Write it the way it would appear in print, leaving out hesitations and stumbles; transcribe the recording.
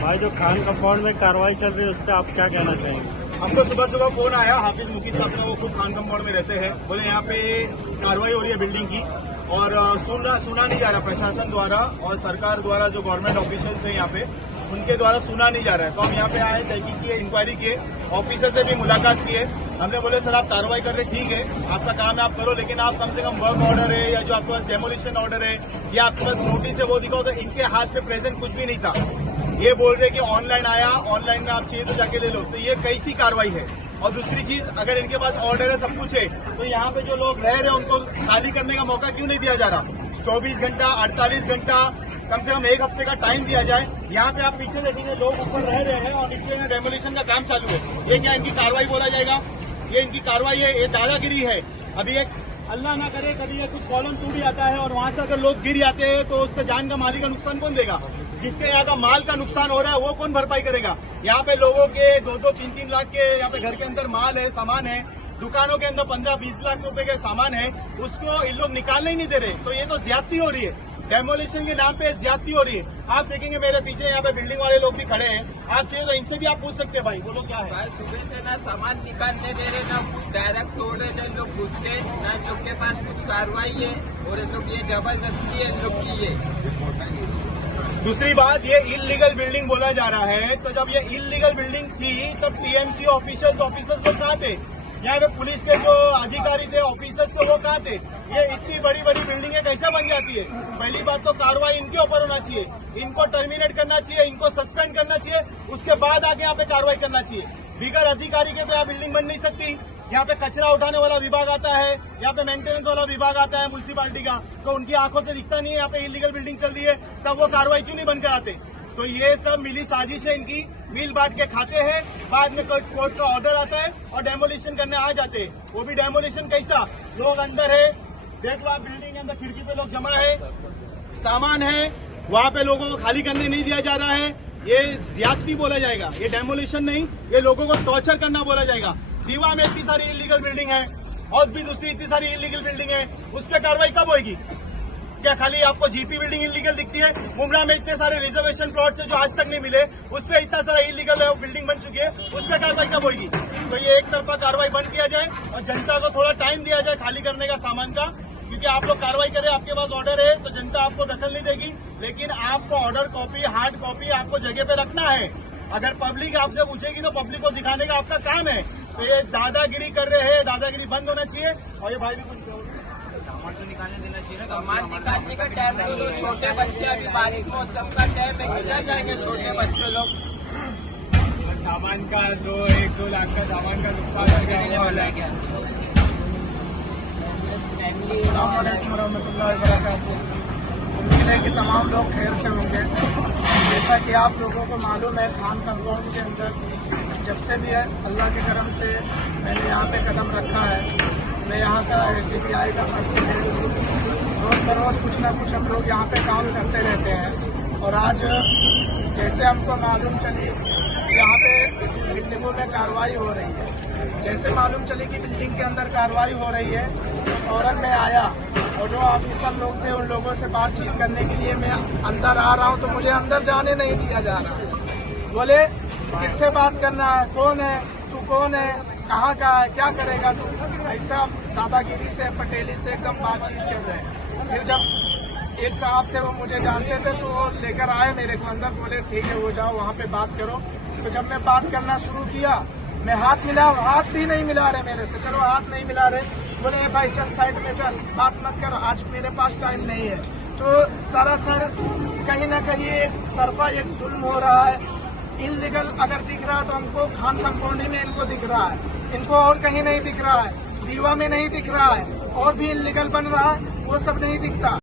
भाई जो खान कंपाउंड में कार्रवाई चल रही है उस पर आप क्या कहना चाहेंगे? हमको सुबह सुबह फोन आया, हाफिज मुकीद साहब ने, वो खुद खान कंपाउंड में रहते हैं, बोले यहाँ पे कार्रवाई हो रही है बिल्डिंग की और सुना नहीं जा रहा प्रशासन द्वारा और सरकार द्वारा, जो गवर्नमेंट ऑफिशियल्स हैं यहाँ पे उनके द्वारा सुना नहीं जा रहा है। तो हम यहाँ पे आए, तहकीक किए, इंक्वायरी किए, ऑफिसर से भी मुलाकात किए। हमने बोले सर आप कार्रवाई कर रहे, ठीक है आपका काम है आप करो, लेकिन आप कम से कम वर्क ऑर्डर है या जो आपके पास डेमोलिशन ऑर्डर है या आपके पास नोटिस है वो दिखाओ। तो इनके हाथ में प्रेजेंट कुछ भी नहीं था। ये बोल रहे कि ऑनलाइन आया, ऑनलाइन में आप चाहिए तो जाके ले लो। तो ये कैसी कार्रवाई है? और दूसरी चीज, अगर इनके पास ऑर्डर है, सब कुछ है, तो यहाँ पे जो लोग रह रहे हैं उनको खाली करने का मौका क्यों नहीं दिया जा रहा? 24 घंटा, 48 घंटा, कम से कम एक हफ्ते का टाइम दिया जाए। यहाँ पे आप पीछे देखेंगे लोग ऊपर रह रहे हैं और नीचे में डेमोलिशन का काम चालू है। ये क्या इनकी कार्रवाई बोला जाएगा? ये इनकी कार्रवाई है, ये दादागिरी है। अभी एक अल्लाह ना करे कभी ये कुछ कॉलम टूट जाता है और वहां से अगर लोग गिर जाते हैं तो उसका जान का माली का नुकसान कौन देगा? जिसके यहाँ का माल का नुकसान हो रहा है वो कौन भरपाई करेगा? यहाँ पे लोगों के 2-2, 3-3 लाख के यहाँ पे घर के अंदर माल है, सामान है, दुकानों के अंदर 15-20 लाख रुपए के सामान है, उसको इन लोग निकालने ही नहीं दे रहे। तो ये तो ज्यादती हो रही है, डेमोलिशन के नाम पे ज्यादती हो रही है। आप देखेंगे मेरे पीछे यहाँ पे बिल्डिंग वाले लोग भी खड़े हैं, आप चाहिए तो इनसे भी आप पूछ सकते हैं। भाई बोलो क्या है? सुबह से ना सामान निकालने दे रहे, ना कुछ डायरेक्ट तोड़ रहे लोग घुस के, ना इन लोग के पास कुछ कार्रवाई है और इन लोग ये जबरदस्ती है इन लोग की। ये दूसरी बात, ये इलीगल बिल्डिंग बोला जा रहा है। तो जब ये इलीगल बिल्डिंग थी तब टीएमसी ऑफिसर्स लोग कहाँ थे? यहाँ पे पुलिस के जो अधिकारी थे, ऑफिसर्स थे, वो कहाँ थे? ये इतनी बड़ी बड़ी बिल्डिंगें कैसे बन जाती है? पहली बात तो कार्रवाई इनके ऊपर होना चाहिए, इनको टर्मिनेट करना चाहिए, इनको सस्पेंड करना चाहिए, उसके बाद आगे यहाँ पे कार्रवाई करना चाहिए। बिगर अधिकारी के तो यहाँ बिल्डिंग बन नहीं सकती। यहाँ पे कचरा उठाने वाला विभाग आता है, यहाँ पे मेंटेनेंस वाला विभाग आता है म्युनिसिपालिटी का, तो उनकी आंखों से दिखता नहीं है यहाँ पे इलीगल बिल्डिंग चल रही है, तब वो कार्रवाई क्यों नहीं बंद कराते? तो ये सब मिली साजिश है इनकी, मिल बांट के खाते हैं, बाद में कोर्ट का ऑर्डर आता है और डेमोलिशन करने आ जाते हैं। वो भी डेमोलिशन कैसा? लोग अंदर है, देख लो आप, बिल्डिंग के अंदर खिड़की पे लोग जमा है, सामान है, वहाँ पे लोगों को खाली करने नहीं दिया जा रहा है। ये ज्यादती बोला जाएगा, ये डेमोलिशन नहीं, ये लोगों को टॉर्चर करना बोला जाएगा। दीवा में इतनी सारी इलीगल बिल्डिंग है और भी दूसरी इतनी सारी इलीगल बिल्डिंग है, उस पर कार्रवाई कब होगी? क्या खाली आपको जीपी बिल्डिंग इलीगल दिखती है? मुमरा में इतने सारे रिजर्वेशन प्लॉट है जो आज तक नहीं मिले, उस पर इतना सारा इलीगल बिल्डिंग बन चुकी है, उस पर कार्रवाई कब होगी? तो ये एक तरफा कार्रवाई बंद किया जाए और जनता को थोड़ा टाइम दिया जाए खाली करने का सामान का, क्योंकि आप लोग कार्रवाई करें, आपके पास ऑर्डर है तो जनता आपको दखल नहीं देगी, लेकिन आपको ऑर्डर कॉपी, हार्ड कॉपी आपको जगह पे रखना है। अगर पब्लिक आपसे पूछेगी तो पब्लिक को दिखाने का आपका काम है। तो ये दादागिरी कर रहे हैं, दादागिरी बंद होना चाहिए। और ये भाई भी कुछ सामान तो निकालने देना चाहिए ना। सामान निकालने का टाइम तो दो, छोटे बच्चे, अभी बारिश मौसम का टाइम है, किधर जाएंगे छोटे बच्चे लोग? सामान का जो 1-2 लाख का सामान का नुकसान होने वाला है क्या? अस्सलाम वालेकुम रहमतुल्लाहि व बरकातुहू। उम्मीद है कि तमाम लोग खैर से होंगे। जैसा कि आप लोगों को मालूम है, खान कंपाउंड के अंदर जब से भी है, अल्लाह के करम से मैंने यहाँ पे कदम रखा है। मैं यहाँ का SDPI का प्रेसिडेंट हूँ। रोज़ बरोज़ कुछ ना कुछ हम लोग यहाँ पे काम करते रहते हैं। और आज जैसे हमको मालूम चली यहाँ पे बिल्डिंगों में कार्रवाई हो रही है, जैसे मालूम चली कि बिल्डिंग के अंदर कार्रवाई हो रही है, तो फौरन मैं आया और जो ऑफिसर लोग थे उन लोगों से बातचीत करने के लिए मैं अंदर आ रहा हूँ, तो मुझे अंदर जाने नहीं दिया जा रहा। बोले किससे बात करना है, कौन है तू, कौन है, कहाँ का है, क्या करेगा तू? ऐसा दादागिरी से, पटेली से एकदम बातचीत कर रहे हैं। फिर जब एक साहब थे, वो मुझे जानते थे, तो वो लेकर आए मेरे को अंदर, बोले ठीक है वो जाओ वहाँ पे बात करो। तो जब मैं बात करना शुरू किया, मैं हाथ मिला, हाथ भी नहीं मिला रहे मेरे से। चलो हाथ नहीं मिला रहे, बोले भाई चल साइड में चल, बात मत कर, आज मेरे पास टाइम नहीं है। तो सरासर कहीं ना कहीं एक तरफा एक जुल्म हो रहा है। इनलीगल अगर दिख रहा है तो हमको खान कंपाउंड ही में इनको दिख रहा है, इनको और कहीं नहीं दिख रहा है, दीवा में नहीं दिख रहा है, और भी इनलीगल बन रहा है, वो सब नहीं दिखता।